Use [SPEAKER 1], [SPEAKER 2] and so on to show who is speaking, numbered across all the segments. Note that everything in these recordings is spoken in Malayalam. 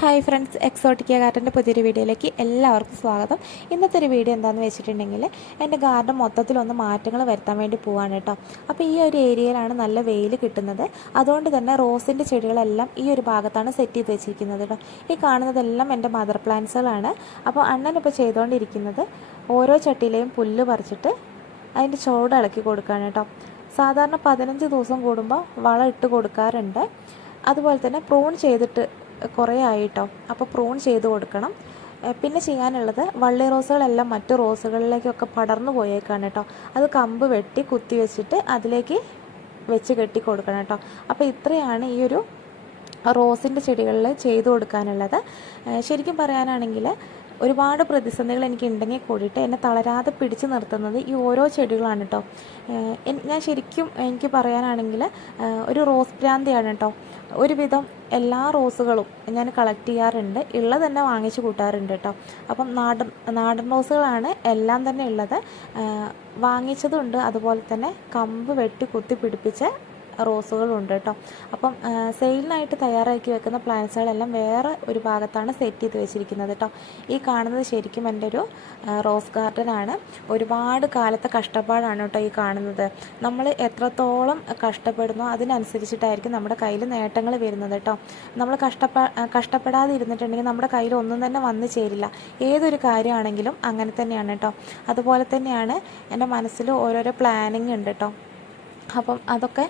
[SPEAKER 1] ഹായ് ഫ്രണ്ട്സ് എക്സോട്ടിക്ക ഗാർഡന്റെ പുതിയൊരു വീഡിയോയിലേക്ക് എല്ലാവർക്കും സ്വാഗതം. ഇന്നത്തെ ഒരു വീഡിയോ എന്താണെന്ന് വെച്ചിട്ടുണ്ടെങ്കിൽ എന്റെ ഗാർഡൻ മൊത്തത്തിലൊന്ന് മാറ്റങ്ങൾ വരുത്താൻ വേണ്ടി പോവാണ് കേട്ടോ. അപ്പോൾ ഈ ഒരു ഏരിയയിലാണ് നല്ല വെയിൽ കിട്ടുന്നത്. അതുകൊണ്ട് തന്നെ റോസിന്റെ ചെടികളെല്ലാം ഈ ഒരു ഭാഗത്താണ് സെറ്റ് ചെയ്ത് വെച്ചിരിക്കുന്നത് കേട്ടോ. ഈ കാണുന്നതെല്ലാം എന്റെ മദർ പ്ലാന്റ്സുകളാണ് അപ്പോൾ അണ്ണൻ ഇപ്പോൾ ചെയ്തുകൊണ്ടിരിക്കുന്നത് ഓരോ ചട്ടിയിലെയും പുല്ല് പറിച്ചിട്ട് അതിന്റെ ചോട് ഇളക്കി കൊടുക്കുകയാണ് കേട്ടോ. സാധാരണ പതിനഞ്ച് ദിവസം കൂടുമ്പോൾ വളം ഇട്ട് കൊടുക്കാറുണ്ട്. അതുപോലെ തന്നെ പ്രൂൺ ചെയ്തിട്ട് കുറേ ആയിട്ടോ. അപ്പോൾ പ്രൂൺ ചെയ്ത് കൊടുക്കണം. പിന്നെ ചെയ്യാനുള്ളത് വള്ളി റോസുകളെല്ലാം മറ്റു റോസുകളിലേക്കൊക്കെ പടർന്നു പോയേക്കാണ് കേട്ടോ. അത് കമ്പ് വെട്ടി കുത്തി വെച്ചിട്ട് അതിലേക്ക് വെച്ച് കെട്ടി കൊടുക്കണം കേട്ടോ. അപ്പോൾ ഇത്രയാണ് ഈ ഒരു റോസിന്റെ ചെടികളിൽ ചെയ്തു കൊടുക്കാനുള്ളത്. ശരിക്കും പറയാനാണെങ്കിൽ ഒരുപാട് പ്രതിസന്ധികൾ എനിക്ക് ഉണ്ടെങ്കിൽ കൂടിയിട്ട് എന്നെ തളരാതെ പിടിച്ചു നിർത്തുന്നത് ഈ ഓരോ ചെടികളാണ് കേട്ടോ. ഞാൻ ശരിക്കും എനിക്ക് പറയാനാണെങ്കിൽ ഒരു റോസ് ഭ്രാന്തിയാണ് കേട്ടോ. ഒരുവിധം എല്ലാ റോസുകളും ഞാൻ കളക്ട് ചെയ്യാറുണ്ട്. ഉള്ളത് തന്നെ വാങ്ങിച്ച് കൂട്ടാറുണ്ട് കേട്ടോ അപ്പം നാടൻ നാടൻ റോസുകളാണ് എല്ലാം തന്നെ ഉള്ളത്. വാങ്ങിച്ചതുണ്ട്. അതുപോലെ തന്നെ കമ്പ് വെട്ടി കുത്തി പിടിപ്പിച്ച റോസുകളുണ്ട് കേട്ടോ. അപ്പം സെയിലിനായിട്ട് തയ്യാറാക്കി വെക്കുന്ന പ്ലാന്റ്സുകളെല്ലാം വേറെ ഒരു ഭാഗത്താണ് സെറ്റ് ചെയ്ത് വെച്ചിരിക്കുന്നത് കേട്ടോ. ഈ കാണുന്നത് ശരിക്കും എന്റെ ഒരു റോസ് ഗാർഡനാണ്. ഒരുപാട് കാലത്തെ കഷ്ടപ്പാടാണ് കേട്ടോ ഈ കാണുന്നത്. നമ്മൾ എത്രത്തോളം കഷ്ടപ്പെടുന്നോ അതിനനുസരിച്ചിട്ടായിരിക്കും നമ്മുടെ കയ്യിൽ നേട്ടങ്ങൾ വരുന്നത് കേട്ടോ. നമ്മൾ കഷ്ടപ്പാ കഷ്ടപ്പെടാതെ ഇരുന്നിട്ടുണ്ടെങ്കിൽ നമ്മുടെ കയ്യിൽ ഒന്നും തന്നെ വന്നു ചേരില്ല. ഏതൊരു കാര്യമാണെങ്കിലും അങ്ങനെ തന്നെയാണ് കേട്ടോ. അതുപോലെ തന്നെയാണ് എന്റെ മനസ്സിൽ ഓരോരോ പ്ലാനിങ് ഉണ്ട് കേട്ടോ. അപ്പം അതൊക്കെ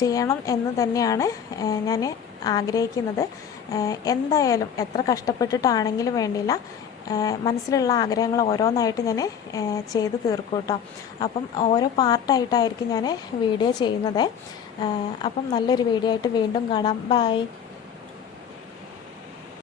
[SPEAKER 1] ചെയ്യണം എന്ന് തന്നെയാണ് ഞാൻ ആഗ്രഹിക്കുന്നത്. എന്തായാലും എത്ര കഷ്ടപ്പെട്ടിട്ടാണെങ്കിലും വേണ്ടിയില്ല. മനസ്സിലുള്ള ആഗ്രഹങ്ങൾ ഓരോന്നായിട്ട് ഞാൻ ചെയ്ത് തീർക്കും കേട്ടോ. അപ്പം ഓരോ പാർട്ടായിട്ടായിരിക്കും ഞാൻ വീഡിയോ ചെയ്യുന്നത്. അപ്പം നല്ലൊരു വീഡിയോ ആയിട്ട് വീണ്ടും കാണാം. ബൈ.